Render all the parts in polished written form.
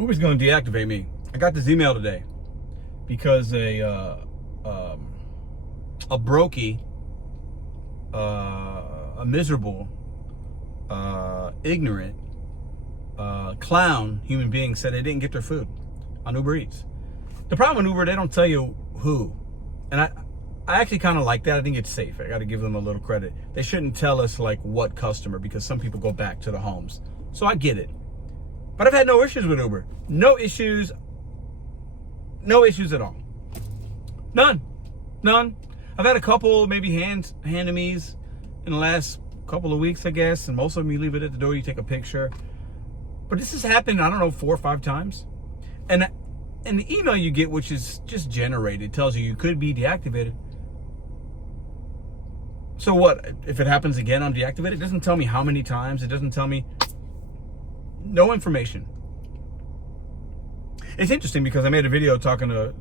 Uber's going to deactivate me. I got this email today because a brokey, a miserable, ignorant, clown human being said they didn't get their food on Uber Eats. The problem with Uber, they don't tell you who. And I actually kind of like that. I think it's safe. I got to give them a little credit. They shouldn't tell us like what customer, because some people go back to the homes. So I get it. But I've had no issues with Uber. No issues. No issues at all. None. I've had a couple maybe hand-to-me's in the last couple of weeks, I guess. And most of them you leave it at the door, you take a picture. But this has happened, I don't know, 4 or 5 times. And the email you get, which is just generated, tells you could be deactivated. So what? If it happens again, I'm deactivated? It doesn't tell me how many times. It doesn't tell me. No information. It's interesting because I made a video talking to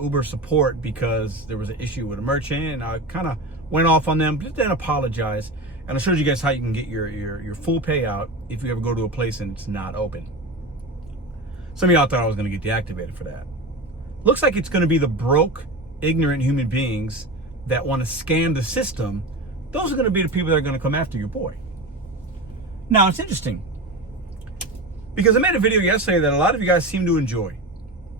Uber support because there was an issue with a merchant, and I kind of went off on them, but then apologized. And I showed you guys how you can get your full payout if you ever go to a place and it's not open. Some of y'all thought I was going to get deactivated for that. Looks like it's going to be the broke, ignorant human beings that want to scam the system. Those are going to be the people that are going to come after your boy. Now, it's interesting because I made a video yesterday that a lot of you guys seem to enjoy.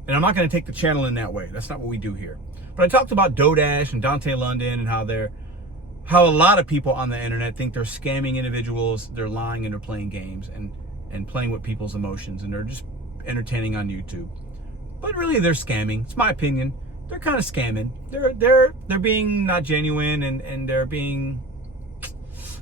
And I'm not going to take the channel in that way. That's not what we do here. But I talked about DoorDash and Dante London and how a lot of people on the internet think they're scamming individuals, they're lying, and they're playing games and playing with people's emotions, and they're just entertaining on YouTube. But really they're scamming. It's my opinion. They're kind of scamming. They're being not genuine, and they're being,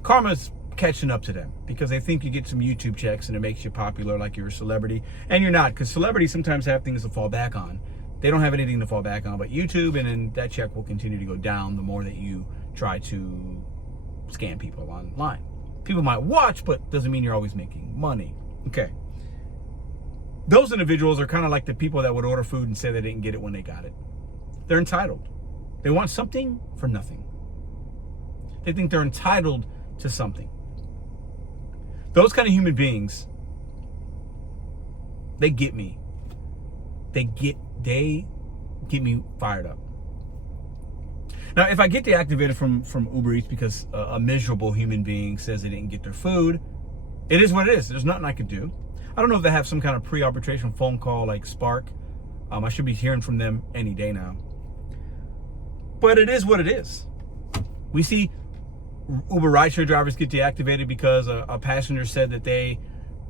karma's catching up to them because they think you get some YouTube checks and it makes you popular like you're a celebrity, and you're not, because celebrities sometimes have things to fall back on. They don't have anything to fall back on but YouTube, and then that check will continue to go down the more that you try to scam people online. People might watch, but doesn't mean you're always making money. Okay. Those individuals are kind of like the people that would order food and say they didn't get it when they got it. They're entitled. They want something for nothing. They think they're entitled to something. Those kind of human beings, they get me. They get me fired up. Now, if I get deactivated from Uber Eats because a miserable human being says they didn't get their food, it is what it is. There's nothing I could do. I don't know if they have some kind of pre-arbitration phone call like Spark. I should be hearing from them any day now. But it is what it is. We see Uber rideshare drivers get deactivated because a passenger said that they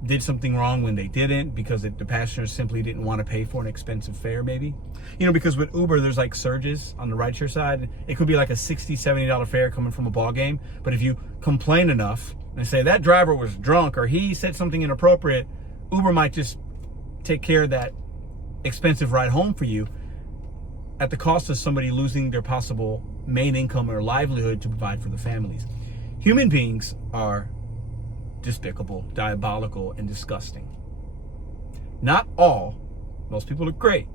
did something wrong when they didn't, because the passenger simply didn't want to pay for an expensive fare, maybe. You know, because with Uber, there's like surges on the rideshare side. It could be like a $60, $70 fare coming from a ball game. But if you complain enough and say that driver was drunk or he said something inappropriate, Uber might just take care of that expensive ride home for you at the cost of somebody losing their possible main income or livelihood to provide for the families. Human beings are despicable, diabolical, and disgusting. Not all. Most people are great.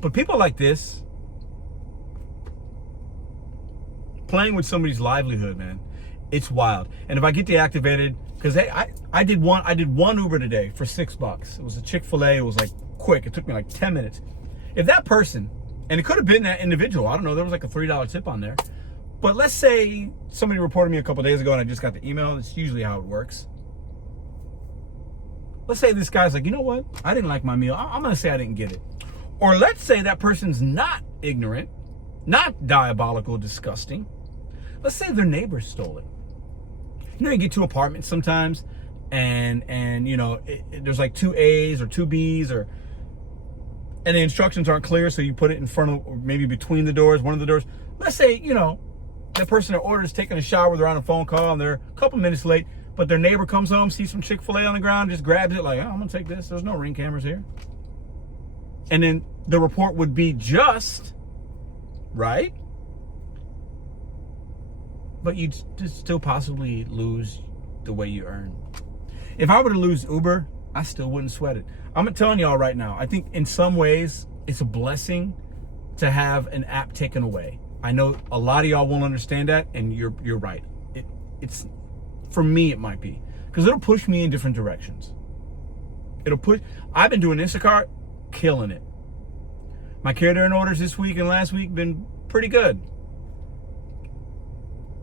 But people like this, playing with somebody's livelihood, man, it's wild. And if I get deactivated, because hey, I did one Uber today for $6. It was a Chick-fil-A. It was like quick. It took me like 10 minutes. If that person, and it could have been that individual, I don't know, there was like a $3 tip on there. But let's say somebody reported me a couple days ago and I just got the email. That's usually how it works. Let's say this guy's like, you know what? I didn't like my meal. I'm going to say I didn't get it. Or let's say that person's not ignorant, not diabolical, disgusting. Let's say their neighbor stole it. You know, you get to apartments sometimes and you know, there's like 2 A's or 2 B's and the instructions aren't clear, so you put it in front of, or maybe between the doors, one of the doors. Let's say, you know, that person that orders taking a shower, they're on a phone call, and they're a couple minutes late, but their neighbor comes home, sees some Chick-fil-A on the ground, just grabs it like, oh, I'm gonna take this. There's no Ring cameras here. And then the report would be just, right? But you'd still possibly lose the way you earn. If I were to lose Uber, I still wouldn't sweat it. I'm telling y'all right now, I think in some ways it's a blessing to have an app taken away. I know a lot of y'all won't understand that, and you're right. It's for me, it might be, because it'll push me in different directions. It'll put, I've been doing Instacart, killing it. My carrier orders this week and last week been pretty good.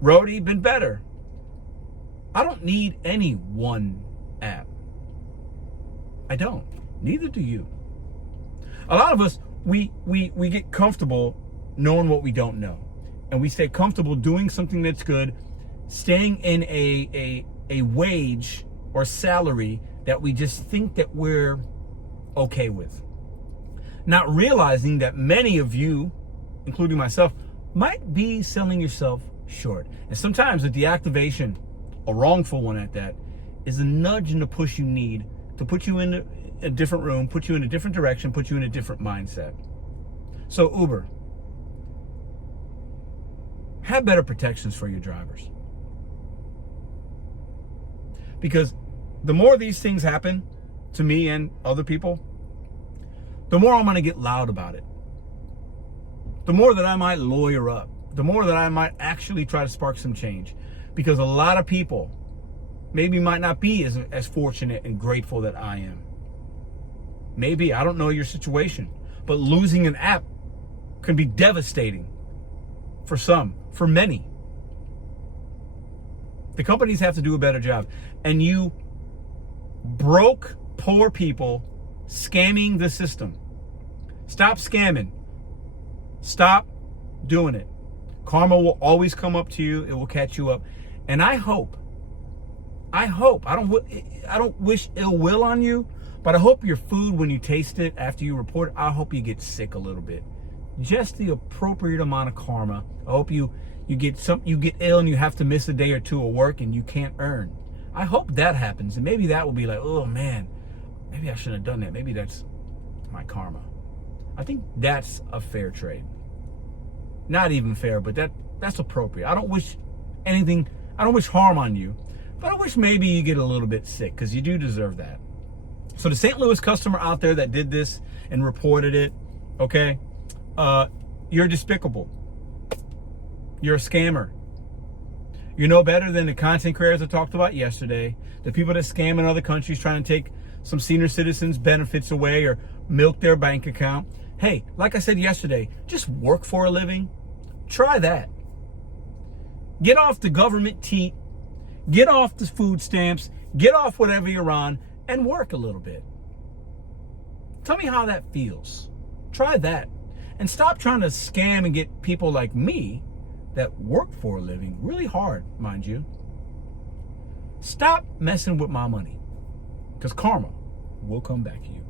Roadie been better. I don't need any one app. I don't. Neither do you. A lot of us, we get comfortable knowing what we don't know. And we stay comfortable doing something that's good, staying in a wage or salary that we just think that we're okay with. Not realizing that many of you, including myself, might be selling yourself short. And sometimes a deactivation, a wrongful one at that, is a nudge and a push you need to put you in a different room, put you in a different direction, put you in a different mindset. So Uber, have better protections for your drivers. Because the more these things happen to me and other people, the more I'm going to get loud about it. The more that I might lawyer up. The more that I might actually try to spark some change. Because a lot of people maybe might not be as fortunate and grateful that I am. Maybe, I don't know your situation, but losing an app can be devastating for some, for many. The companies have to do a better job. And you broke poor people scamming the system. Stop scamming. Stop doing it. Karma will always come up to you. It will catch you up. And I hope, I don't wish ill will on you, but I hope your food, when you taste it after you report it, I hope you get sick a little bit. Just the appropriate amount of karma. I hope you get ill and you have to miss a day or two of work and you can't earn. I hope that happens. And maybe that will be like, oh man, maybe I shouldn't have done that. Maybe that's my karma. I think that's a fair trade. Not even fair, but that's appropriate. I don't wish anything, I don't wish harm on you, but I wish maybe you get a little bit sick, because you do deserve that. So the St. Louis customer out there that did this and reported it, okay, you're despicable. You're a scammer. You're no better than the content creators I talked about yesterday, the people that scam in other countries trying to take some senior citizens' benefits away or milk their bank account. Hey, like I said yesterday, just work for a living. Try that. Get off the government teat. Get off the food stamps. Get off whatever you're on and work a little bit. Tell me how that feels. Try that. And stop trying to scam and get people like me that work for a living, really hard, mind you. Stop messing with my money, because karma will come back to you.